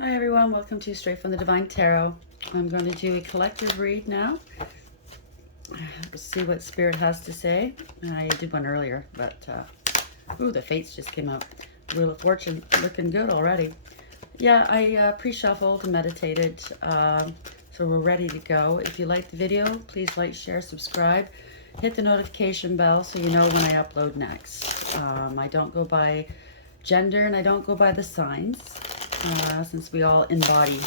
Hi everyone, welcome to Straight from the Divine Tarot. I'm going to do a collective read now. Let's see what Spirit has to say. I did one earlier, but ooh, the Fates just came out. Wheel of Fortune looking good already. Yeah, I pre-shuffled and meditated, so we're ready to go. If you like the video, please like, share, subscribe. Hit the notification bell so you know when I upload next. I don't go by gender and I don't go by the signs, since we all embody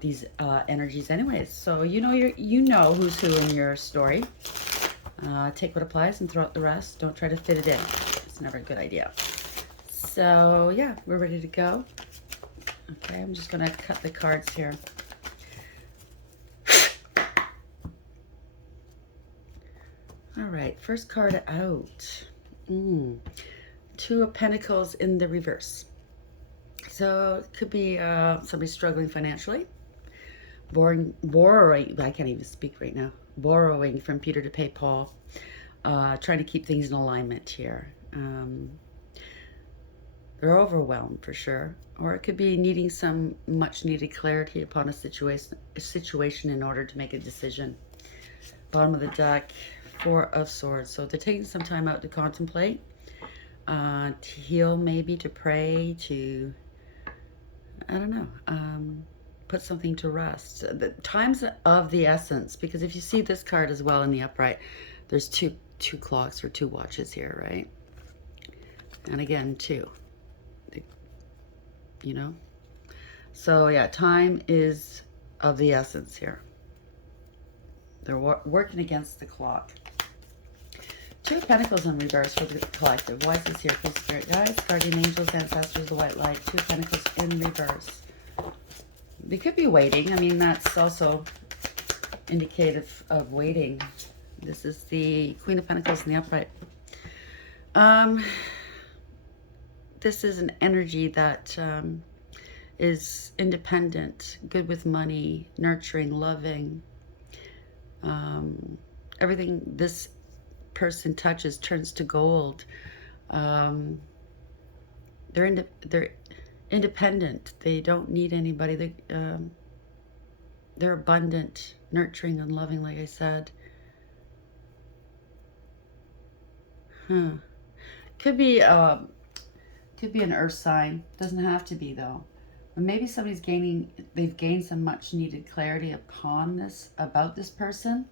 these energies anyways. So you know who's who in your story. Take what applies and throw out the rest. Don't try to fit it in. It's never a good idea. So yeah, we're ready to go. Okay, I'm just gonna cut the cards here. All right, first card out. Two of Pentacles in the reverse. So it could be somebody struggling financially, borrowing, I can't even speak right now, borrowing from Peter to pay Paul, trying to keep things in alignment here. They're overwhelmed for sure, or it could be needing some much needed clarity upon a situation in order to make a decision. Bottom of the deck, Four of Swords. So they're taking some time out to contemplate, to heal, maybe to pray, to, I don't know, put something to rest. The time's of the essence, because if you see this card as well in the upright, there's two clocks or two watches here, right? And again, two, you know? So yeah, time is of the essence here. They're working against the clock. Two of Pentacles in reverse for the collective. Why is this here? Please, Spirit guides, guardian angels, ancestors, the white light. Two of Pentacles in reverse. They could be waiting. I mean, that's also indicative of waiting. This is the Queen of Pentacles in the upright. This is an energy that is independent, good with money, nurturing, loving. Everything this person touches turns to gold. They're independent. They don't need anybody. They're abundant, nurturing, and loving, like I said. Could be an earth sign. Doesn't have to be though. But maybe they've gained some much needed clarity about this person.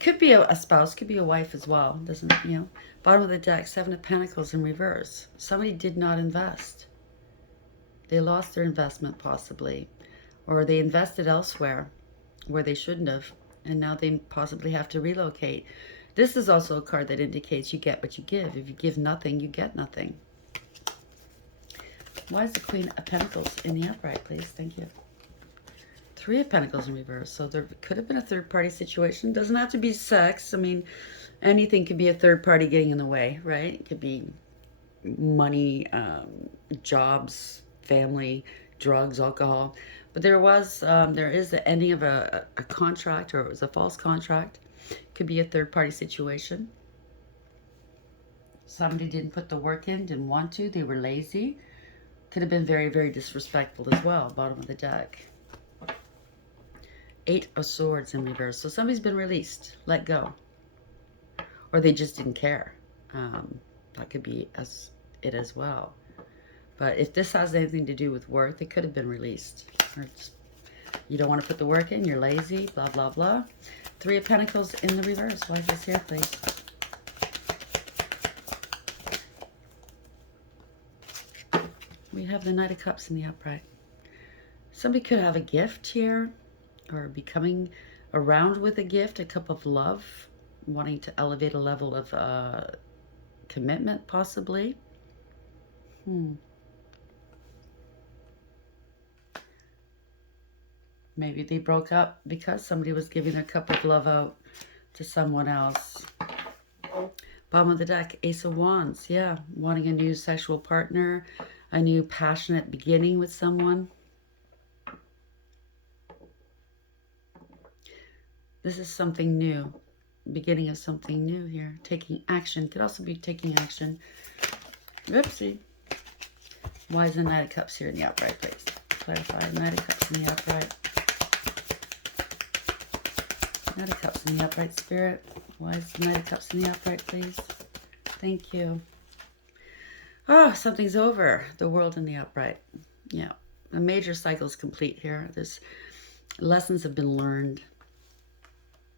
Could be a spouse, could be a wife as well. Doesn't, bottom of the deck, Seven of Pentacles in reverse. Somebody did not invest. They lost their investment possibly, or they invested elsewhere where they shouldn't have, and now they possibly have to relocate. This is also a card that indicates you get what you give. If you give nothing, you get nothing. Why is the Queen of Pentacles in the upright, please? Thank you. Three of Pentacles in reverse. So there could have been a third-party situation. Doesn't have to be sex. I mean, anything could be a third party getting in the way, right? It could be money, jobs, family, drugs, alcohol. But there is the ending of a contract, or it was a false contract. Could be a third-party situation. Somebody didn't put the work in, didn't want to, they were lazy. Could have been very, very disrespectful as well, bottom of the deck. Eight of Swords in reverse. So somebody's been released, let go. Or they just didn't care. That could be it as well. But if this has anything to do with work, they could have been released. Or just, you don't want to put the work in, you're lazy, blah, blah, blah. Three of Pentacles in the reverse. Why is this here, please? We have the Knight of Cups in the upright. Somebody could have a gift here, or be coming around with a gift, a cup of love, wanting to elevate a level of commitment, possibly. Maybe they broke up because somebody was giving their cup of love out to someone else. Bottom of the deck, Ace of Wands. Yeah, wanting a new sexual partner, a new passionate beginning with someone. This is something new. Beginning of something new here. Taking action. Could also be taking action. Oopsie. Why is the Knight of Cups here in the upright, please? clarify. Knight of Cups in the upright. Knight of Cups in the upright, Spirit. Why is the Knight of Cups in the upright, please? Thank you. Oh, something's over. The World in the upright. Yeah. A major cycle is complete here. There's lessons have been learned.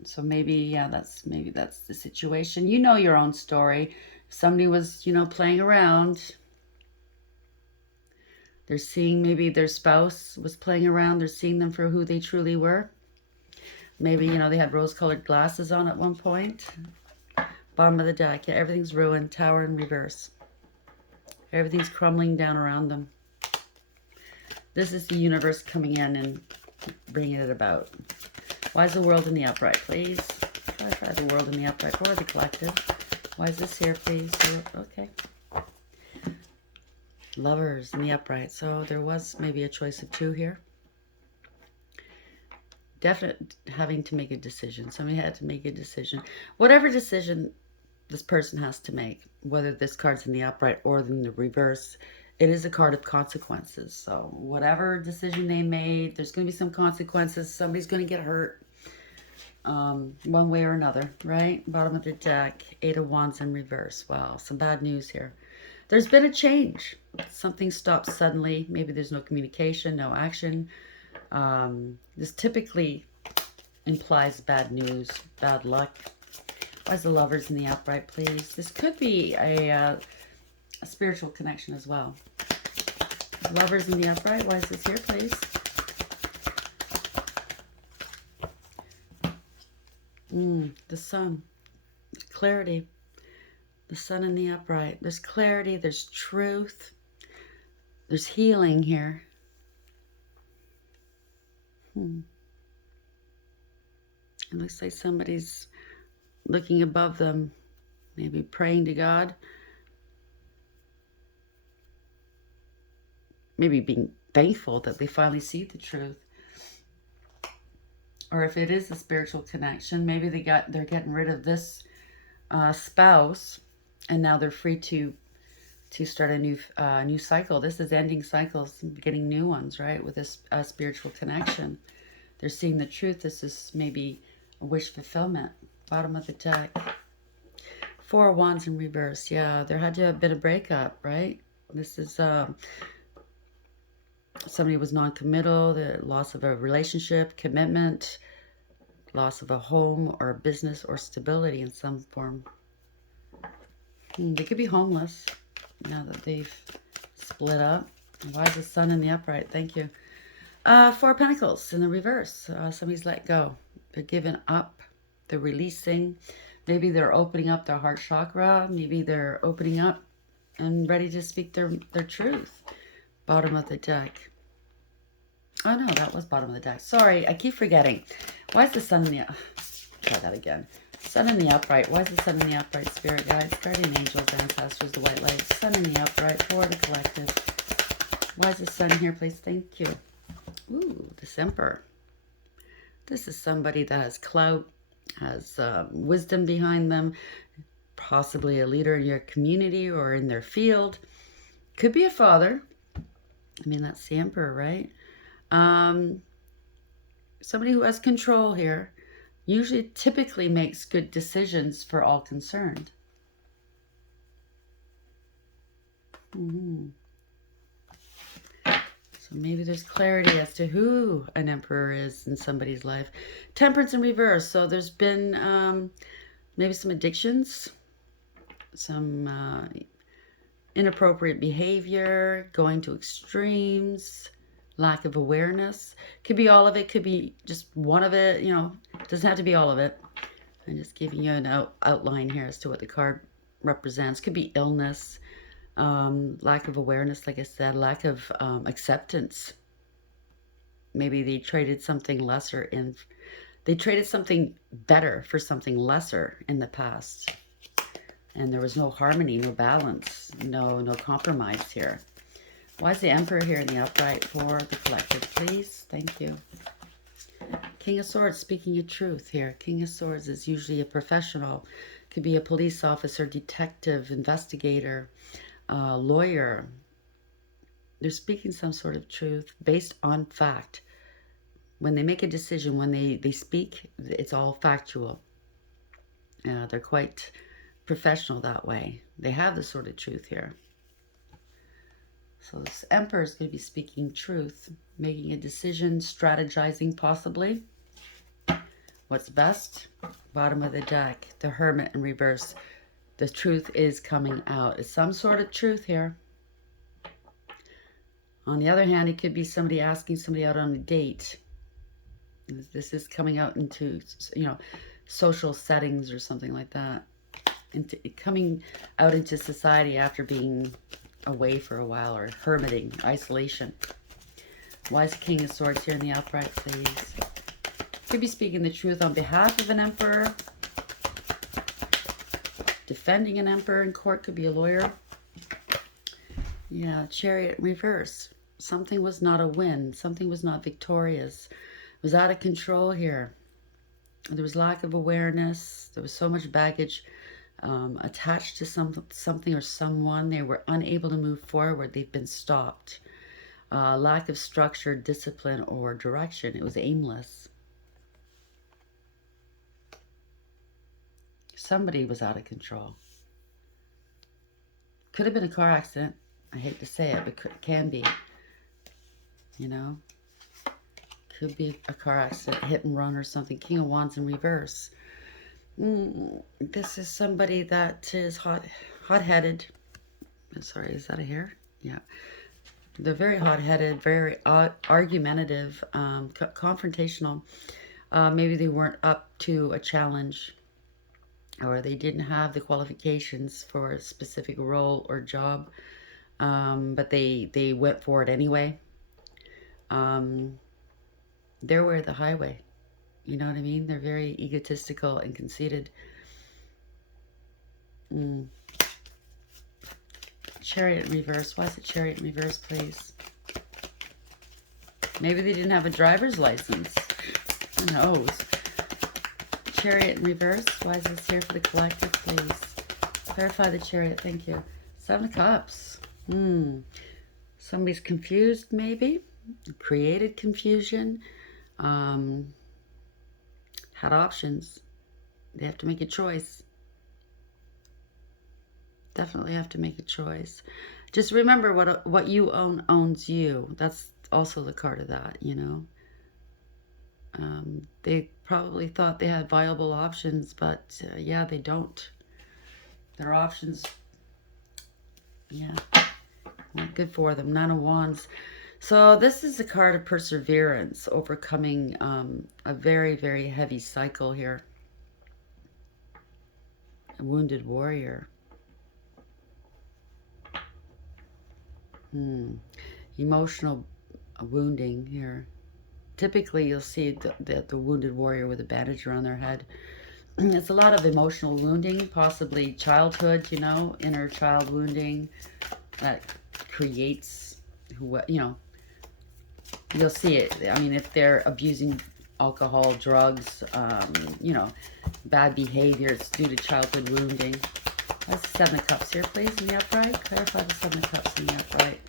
So maybe, yeah, maybe that's the situation. You know your own story. Somebody was, playing around. They're seeing maybe their spouse was playing around. They're seeing them for who they truly were. Maybe, they had rose-colored glasses on at one point. Bottom of the deck. Yeah, everything's ruined. Tower in reverse. Everything's crumbling down around them. This is the universe coming in and bringing it about. Why is the World in the upright, please? Clarify the World in the upright for the collective. Why is this here, please? Okay. Lovers in the upright. So there was maybe a choice of two here. Definite having to make a decision. Somebody had to make a decision. Whatever decision this person has to make, whether this card's in the upright or in the reverse, it is a card of consequences. So whatever decision they made, there's going to be some consequences. Somebody's going to get hurt one way or another, right? Bottom of the deck, 8 of Wands in reverse. Wow, some bad news here. There's been a change. Something stops suddenly. Maybe there's no communication, no action. This typically implies bad news, bad luck. Why is the Lovers in the upright, please? This could be a spiritual connection as well. Lovers in the upright. Why is this here, please? The Sun. Clarity. The Sun in the upright. There's clarity. There's truth. There's healing here. It looks like somebody's looking above them, maybe praying to God. Maybe being thankful that they finally see the truth. Or if it is a spiritual connection, maybe they're getting rid of this spouse, and now they're free to start a new cycle. This is ending cycles, getting new ones, right? With this spiritual connection, they're seeing the truth. This is maybe a wish fulfillment. Bottom of the deck, 4 of Wands in reverse. Yeah, there had to have been a breakup, right? This is somebody was non-committal, the loss of a relationship, commitment, loss of a home or a business or stability in some form. They could be homeless now that they've split up. Why is the Sun in the upright? Thank you. 4 of Pentacles in the reverse. Somebody's let go. They're giving up. They're releasing. Maybe they're opening up their heart chakra. Maybe they're opening up and ready to speak their truth. Bottom of the deck. Oh no, that was bottom of the deck. Sorry, I keep forgetting. Why is the Sun in the... Try that again. Sun in the upright. Why is the Sun in the upright? Spirit guides, guardian angels, ancestors, the white light. Sun in the upright for the collective. Why is the Sun here, please? Thank you. Ooh, this Emperor. This is somebody that has clout, has wisdom behind them, possibly a leader in your community or in their field. Could be a father. I mean, that's the Emperor, right? Somebody who has control here. Usually, typically makes good decisions for all concerned. So maybe there's clarity as to who an Emperor is in somebody's life. Temperance in reverse. So there's been maybe some addictions, some inappropriate behavior, going to extremes, lack of awareness. Could be all of it, could be just one of it, doesn't have to be all of it. I'm just giving you an outline here as to what the card represents. Could be illness, lack of awareness, like I said, lack of acceptance. Maybe they traded something lesser they traded something better for something lesser in the past. And there was no harmony, no balance, no compromise here. Why is the Emperor here in the upright for the collective, please? Thank you. King of Swords, speaking your truth here. King of Swords is usually a professional. Could be a police officer, detective, investigator, lawyer. They're speaking some sort of truth based on fact. When they make a decision, when they speak, it's all factual. They're quite professional that way. They have the sort of truth here. So this Emperor is going to be speaking truth, making a decision, strategizing possibly. What's best? Bottom of the deck, the Hermit in reverse. The truth is coming out. It's some sort of truth here. On the other hand, it could be somebody asking somebody out on a date. This is coming out into, social settings or something like that. Into coming out into society after being away for a while, or hermiting, isolation. Why is the King of Swords here in the upright, please? Could be speaking the truth on behalf of an emperor. Defending an emperor in court, could be a lawyer. Yeah, Chariot in reverse. Something was not a win. Something was not victorious. It was out of control here. There was lack of awareness. There was so much baggage attached to something or someone. They were unable to move forward. They've been stopped. Lack of structure, discipline, or direction. It was aimless. Somebody was out of control. Could have been a car accident. I hate to say it, but it can be. Could be a car accident, hit and run or something. King of Wands in reverse. This is somebody that is hot-headed. Sorry, is that a hair? Yeah. They're very hot-headed, very argumentative, confrontational. Maybe they weren't up to a challenge, or they didn't have the qualifications for a specific role or job, but they went for it anyway. They're where the highway. You know what I mean? They're very egotistical and conceited. Chariot in reverse. Why is it Chariot in reverse, please? Maybe they didn't have a driver's license. Who knows? Chariot in reverse. Why is this here for the collective, please? Clarify the Chariot. Thank you. 7 of Cups. Somebody's confused, maybe. Created confusion. Had options. They have to make a choice. Definitely have to make a choice. Just remember what you own owns you. That's also the card of that, They probably thought they had viable options, but yeah, they don't. Their options, yeah, not good for them. 9 of Wands. So this is a card of perseverance, overcoming a very, very heavy cycle here. A wounded warrior. Emotional wounding here. Typically, you'll see the wounded warrior with a bandage around their head. It's a lot of emotional wounding, possibly childhood, inner child wounding that creates, you'll see it. I mean, if they're abusing alcohol, drugs, bad behavior, it's due to childhood wounding. That's the 7 of Cups here, please, in the upright. Clarify the 7 of Cups in the upright.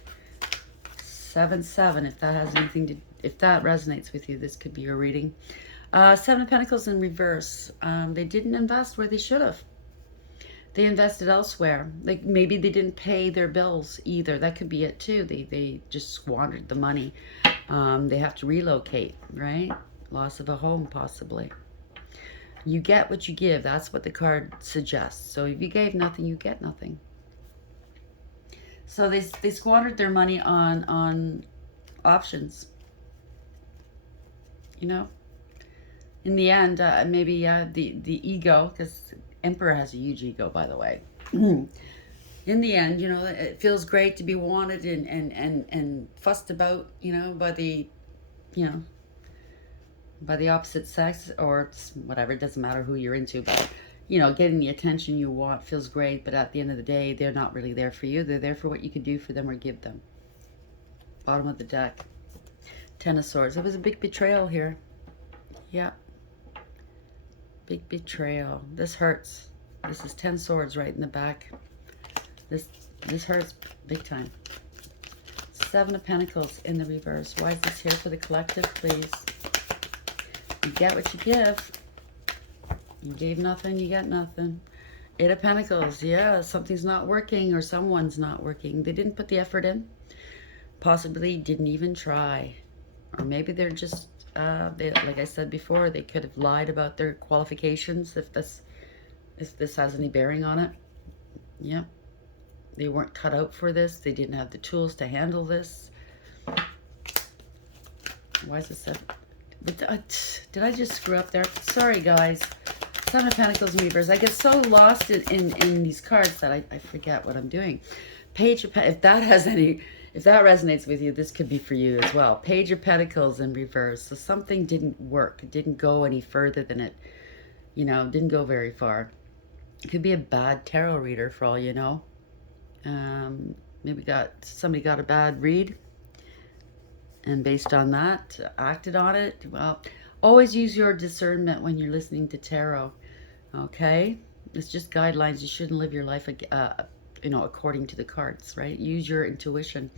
7-7, if that resonates with you, this could be your reading. 7 of Pentacles in reverse. They didn't invest where they should have. They invested elsewhere. Like maybe they didn't pay their bills either. That could be it too. They just squandered the money. They have to relocate, right? Loss of a home, possibly. You get what you give. That's what the card suggests. So if you gave nothing, you get nothing. So they squandered their money on options. In the end, maybe the ego, because Emperor has a huge ego, by the way. In the end, it feels great to be wanted and fussed about, by the opposite sex or whatever. It doesn't matter who you're into, but getting the attention you want feels great, but at the end of the day, they're not really there for you. They're there for what you can do for them or give them. Bottom of the deck. 10 of Swords. It was a big betrayal here. Yeah. Big betrayal. This hurts. This is 10 swords right in the back. This hurts big time. Seven of Pentacles in the reverse. Why is this here for the collective, please? You get what you give. You gave nothing, you get nothing. Eight of Pentacles. Yeah, something's not working or someone's not working. They didn't put the effort in. Possibly didn't even try. Or maybe they're just, like I said before, they could have lied about their qualifications if this has any bearing on it. Yep. They weren't cut out for this. They didn't have the tools to handle this. Why is this? Did I just screw up there? Sorry, guys. Seven of Pentacles and reverse. I get so lost in these cards that I forget what I'm doing. Page of Pentacles. If that resonates with you, this could be for you as well. Page of Pentacles in reverse. So something didn't work. It didn't go any further than it, didn't go very far. It could be a bad tarot reader for all you know. Maybe somebody got a bad read, and based on that, acted on it. Well, always use your discernment when you're listening to tarot, okay? It's just guidelines. You shouldn't live your life, according to the cards, right? Use your intuition.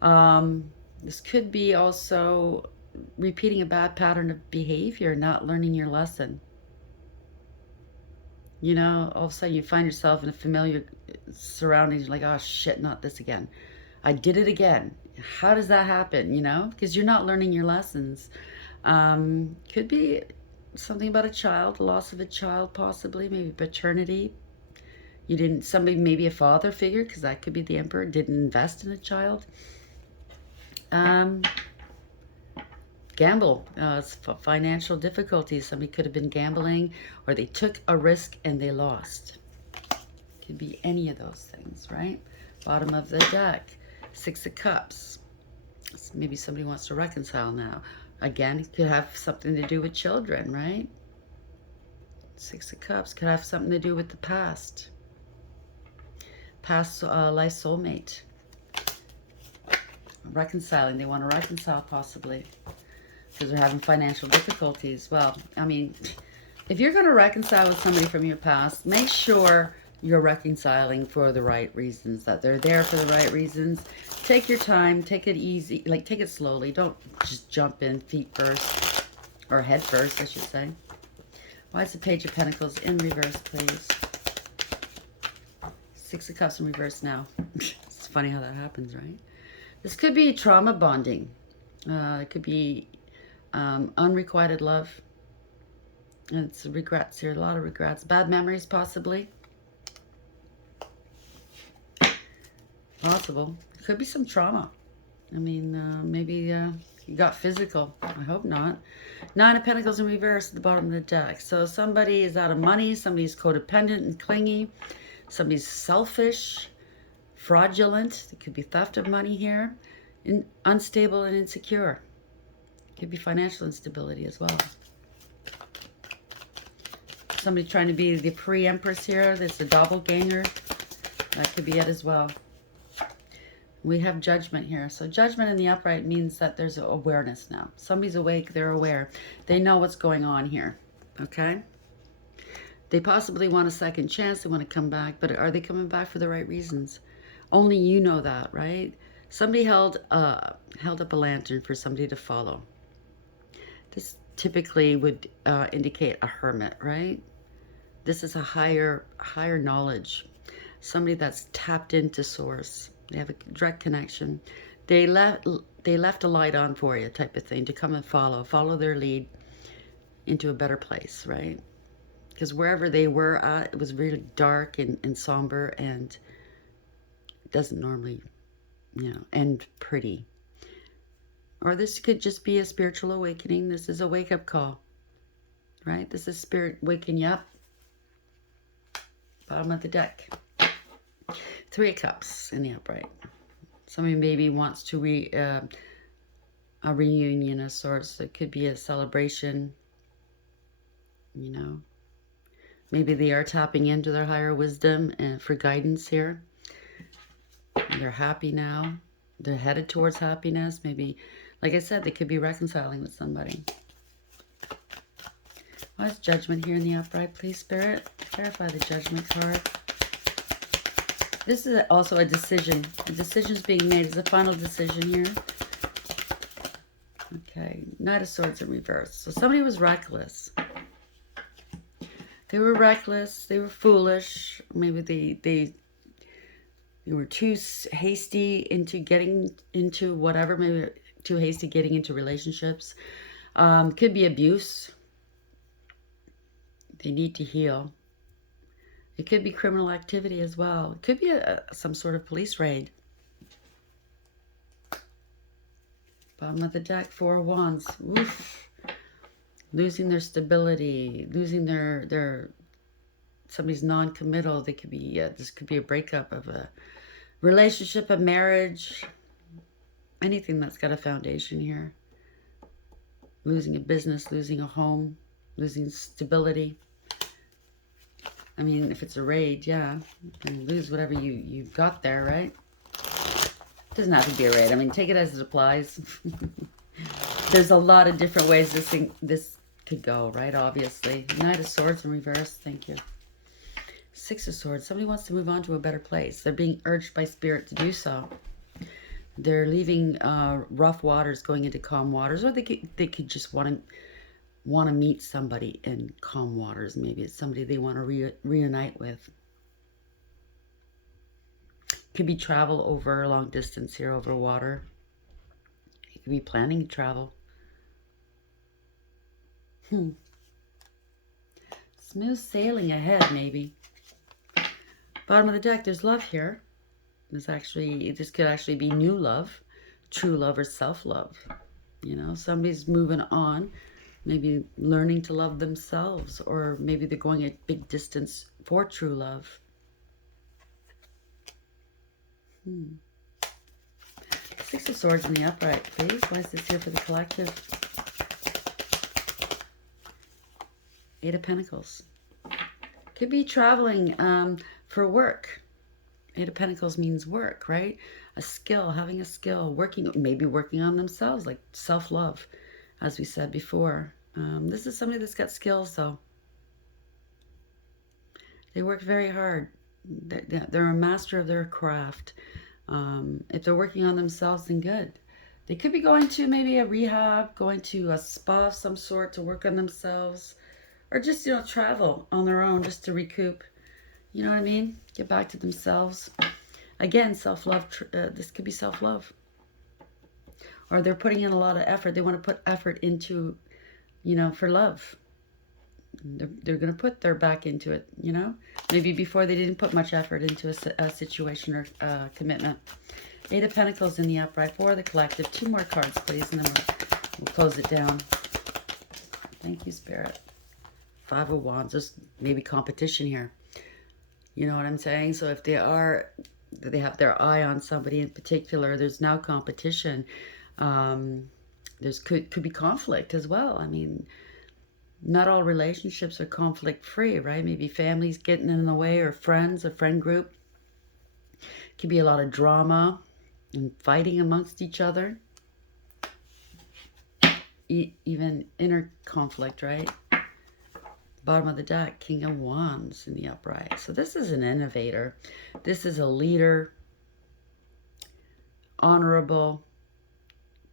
This could be also repeating a bad pattern of behavior, not learning your lesson. All of a sudden you find yourself in a familiar surroundings, like, oh shit, not this again. I did it again. How does that happen, Because you're not learning your lessons. Could be something about a child, loss of a child possibly, maybe paternity. Maybe a father figure, because that could be the Emperor, didn't invest in a child. Gamble, it's financial difficulties. Somebody could have been gambling, or they took a risk and they lost. Could be any of those things, right? Bottom of the deck, Six of Cups. Maybe somebody wants to reconcile now. Again, it could have something to do with children, right? Six of Cups could have something to do with the past. Past life soulmate. Reconciling, they want to reconcile possibly, because they're having financial difficulties. Well, I mean, if you're going to reconcile with somebody from your past, make sure you're reconciling for the right reasons, that they're there for the right reasons. Take your time, take it easy, take it slowly. Don't just jump in feet first, or head first, I should say. Why is the Page of Pentacles in reverse, please? Six of Cups in reverse now. It's funny how that happens, right? This could be trauma bonding. It could be unrequited love. And it's regrets here, a lot of regrets. Bad memories, possibly. Possible. Could be some trauma. I mean, maybe you got physical. I hope not. Nine of Pentacles in reverse at the bottom of the deck. So somebody is out of money. Somebody's codependent and clingy. Somebody's selfish, fraudulent. It could be theft of money here. Unstable and insecure. Could be financial instability as well. Somebody trying to be the pre-empress here. There's a doppelganger. That could be it as well. We have Judgment here. So Judgment in the upright means that there's awareness now. Somebody's awake. They're aware. They know what's going on here. Okay? They possibly want a second chance. They want to come back. But are they coming back for the right reasons? Only you know that, right? Somebody held up a lantern for somebody to follow. This typically would indicate a hermit, right? This is a higher knowledge. Somebody that's tapped into source. They have a direct connection. They left a light on for you, type of thing, to come and follow their lead into a better place, right? Because wherever they were at, it was really dark and somber, and it doesn't normally, end pretty. Or this could just be a spiritual awakening. This is a wake-up call, right? This is spirit waking you up. Bottom of the deck. Three of Cups in the upright. Somebody maybe wants to a reunion of sorts. It could be a celebration, Maybe they are tapping into their higher wisdom and for guidance here. They're happy now. They're headed towards happiness. Maybe, like I said, they could be reconciling with somebody. Why is Judgment here in the upright, please, Spirit? Clarify the Judgment card. This is also a decision. A decision's being made. It's a final decision here. Okay, Knight of Swords in reverse. So somebody was reckless. They were reckless. They were foolish. Maybe they were too hasty into getting into whatever. Maybe too hasty getting into relationships. Could be abuse. They need to heal. It could be criminal activity as well. It could be some sort of police raid. Bottom of the deck, Four of Wands. Oof. Losing their stability, losing their somebody's non-committal. They could be this could be a breakup of a relationship, a marriage, anything that's got a foundation here. Losing a business, losing a home, losing stability. I mean, if it's a raid, yeah, you can lose whatever you've got there, right? It doesn't have to be a raid. I mean, take it as it applies. There's a lot of different ways this could go, right? Obviously. Knight of Swords in reverse. Thank you. Six of Swords. Somebody wants to move on to a better place. They're being urged by Spirit to do so. They're leaving rough waters, going into calm waters, or they could just want to meet somebody in calm waters. Maybe it's somebody they want to reunite with. Could be travel over a long distance here, over water. You could be planning travel. Smooth sailing ahead, maybe. Bottom of the deck, there's love here. This could actually be new love, true love, or self-love. You know, somebody's moving on, maybe learning to love themselves, or maybe they're going a big distance for true love. Six of Swords in the upright, please. Why is this here for the collective? Eight of Pentacles. Could be traveling for work. Eight of Pentacles means work, right? A skill, having a skill, maybe working on themselves, like self-love, as we said before. This is somebody that's got skills, though. They work very hard. They're a master of their craft. If they're working on themselves, then good. They could be going to maybe a rehab, going to a spa of some sort to work on themselves, or just, you know, travel on their own just to recoup. You know what I mean? Get back to themselves. Again, self-love. This could be self-love. Or they're putting in a lot of effort. They want to put effort into, you know, for love. They're going to put their back into it, you know? Maybe before they didn't put much effort into a situation or commitment. Eight of Pentacles in the upright for the collective. Two more cards, please, and then we'll close it down. Thank you, Spirit. Five of Wands. There's maybe competition here. You know what I'm saying? So if they have their eye on somebody in particular, there's now competition. Could be conflict as well. I mean, not all relationships are conflict free, right? Maybe families getting in the way, or friends, a friend group. Could be a lot of drama and fighting amongst each other. Even inner conflict, right? Bottom of the deck, King of Wands in the upright. So this is an innovator. This is a leader, honorable,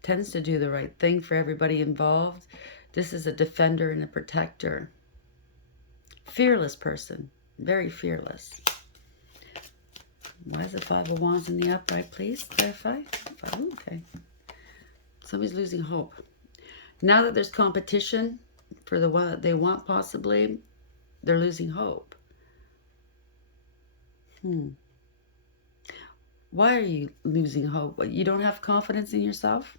tends to do the right thing for everybody involved. This is a defender and a protector. Fearless person, very fearless. Why is the Five of Wands in the upright, please? Clarify. Okay. Somebody's losing hope. Now that there's competition for the one that they want, possibly, they're losing hope. Why are you losing hope? You don't have confidence in yourself?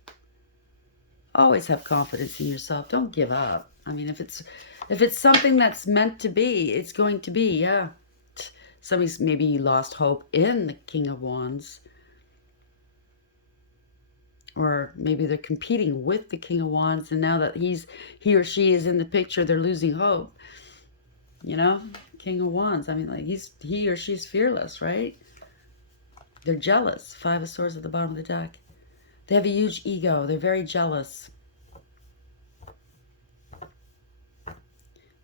Always have confidence in yourself. Don't give up. I mean, if it's something that's meant to be, it's going to be, yeah. Somebody's maybe lost hope in the King of Wands. Or maybe they're competing with the King of Wands, and now that he or she is in the picture, they're losing hope. You know? King of Wands. I mean, like, he or she's fearless, right? They're jealous. Five of Swords at the bottom of the deck. They have a huge ego. They're very jealous.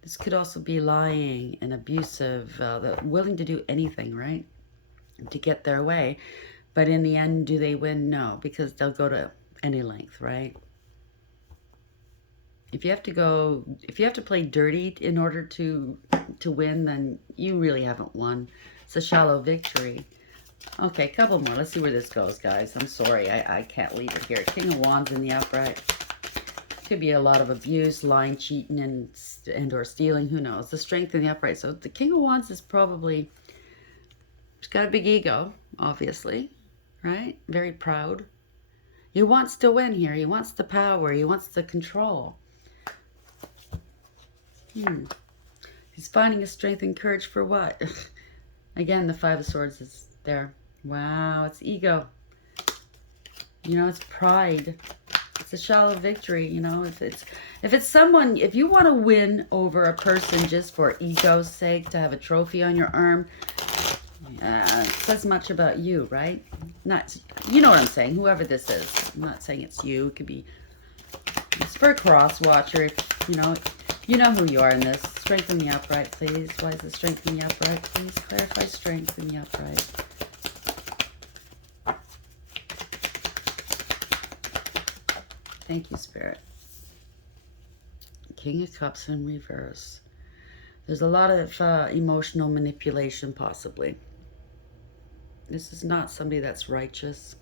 This could also be lying and abusive. They're willing to do anything, right? to get their way. But in the end, do they win? No, because they'll go to any length, right? If you have to play dirty in order to win, then you really haven't won. It's a shallow victory. Okay, a couple more. Let's see where this goes, guys. I'm sorry, I can't leave it here. King of Wands in the upright. Could be a lot of abuse, lying, cheating, and or stealing. Who knows? The Strength in the upright. So the King of Wands is probably, he's got a big ego, obviously, right? Very proud. He wants to win here. He wants the power. He wants the control. He's finding his strength and courage for what? Again, the Five of Swords is there. Wow, it's ego. You know, it's pride. It's a shallow victory. You know, if it's someone, if you want to win over a person just for ego's sake, to have a trophy on your arm, it says much about you, right? Not, you know what I'm saying. Whoever this is, I'm not saying it's you. It could be. It's for a cross watcher. You know who you are in this. Strength in the upright, please. Why is the strength in the upright? Please clarify strength in the upright. Thank you, Spirit. King of Cups in reverse. There's a lot of emotional manipulation, possibly. This is not somebody that's righteous.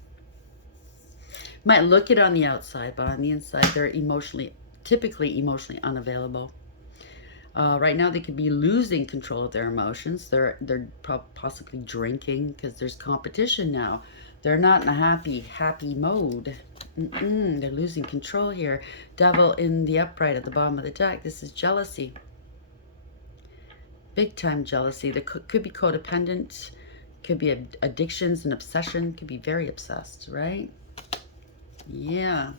Might look it on the outside, but on the inside, they're typically emotionally unavailable. Right now, they could be losing control of their emotions. They're possibly drinking because there's competition now. They're not in a happy mode. They're losing control here. Devil in the upright at the bottom of the deck. This is jealousy. Big time jealousy. They could be codependent. Could be addictions and obsession. Could be very obsessed, right? Yeah.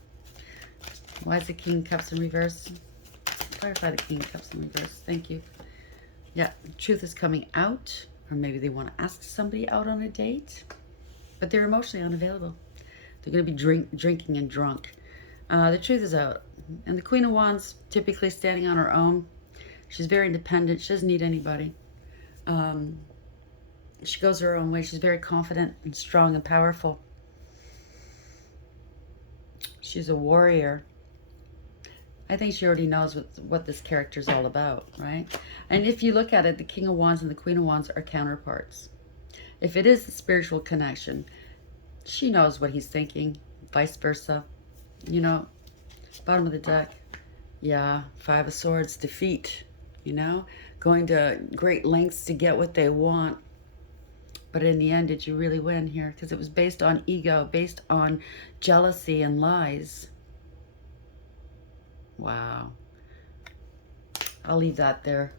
Why is the King of Cups in reverse? Clarify the King of Cups in reverse. Thank you. Yeah, truth is coming out. Or maybe they want to ask somebody out on a date. But they're emotionally unavailable. They're going to be drinking and drunk. The truth is out. And the Queen of Wands, typically standing on her own. She's very independent. She doesn't need anybody. She goes her own way. She's very confident and strong and powerful. She's a warrior. I think she already knows what this character is all about, right? And if you look at it, the King of Wands and the Queen of Wands are counterparts. If it is a spiritual connection, she knows what he's thinking, vice versa. You know, bottom of the deck. Yeah, Five of Swords, defeat, you know, going to great lengths to get what they want. But in the end, did you really win here? Because it was based on ego, based on jealousy and lies. Wow. I'll leave that there.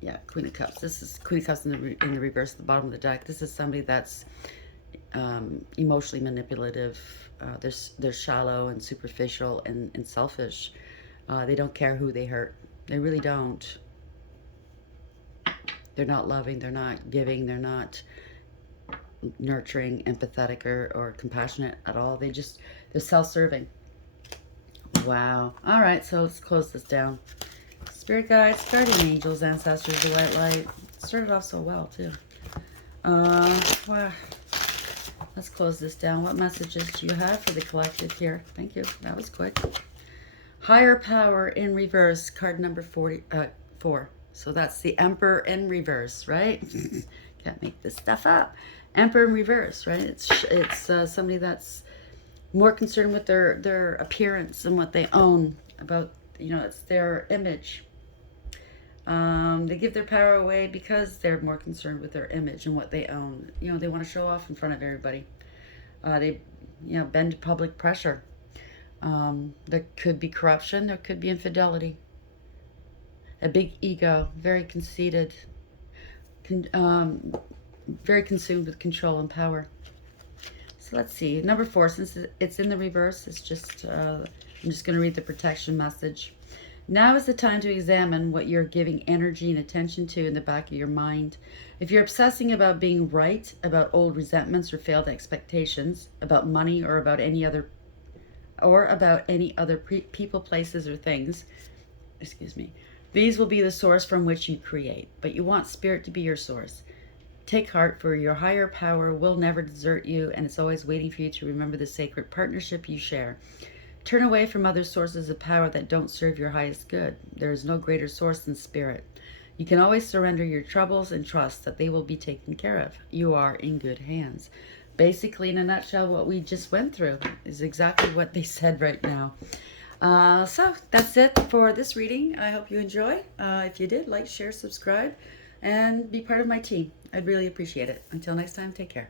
Yeah, Queen of Cups. This is Queen of Cups in the reverse at the bottom of the deck. This is somebody that's emotionally manipulative. They're shallow and superficial and selfish. They don't care who they hurt. They really don't. They're not loving. They're not giving. They're not nurturing, empathetic, or compassionate at all. They're self-serving. Wow. All right, so let's close this down. Spirit guides, guardian angels, ancestors, the white light. Started off so well, too. Wow. Let's close this down. What messages do you have for the collective here? Thank you. That was quick. Higher power in reverse, card number 4. So that's the Emperor in reverse, right? Can't make this stuff up. Emperor in reverse, right? It's somebody that's more concerned with their appearance and what they own. About, it's their image. They give their power away because they're more concerned with their image and what they own. They want to show off in front of everybody. They bend to public pressure. There could be corruption. There could be infidelity. A big ego, very conceited, very consumed with control and power. So let's see. Number 4, since it's in the reverse, it's just, I'm just going to read the protection message. Now is the time to examine what you're giving energy and attention to in the back of your mind. If you're obsessing about being right, about old resentments or failed expectations, about money or about any other people, places, or things, these will be the source from which you create. But you want spirit to be your source. Take heart, for your higher power will never desert you, and it's always waiting for you to remember the sacred partnership you share. Turn away from other sources of power that don't serve your highest good. There is no greater source than spirit. You can always surrender your troubles and trust that they will be taken care of. You are in good hands. Basically, in a nutshell, what we just went through is exactly what they said right now. So that's it for this reading. I hope you enjoy. If you did, like, share, subscribe, and be part of my team. I'd really appreciate it. Until next time, take care.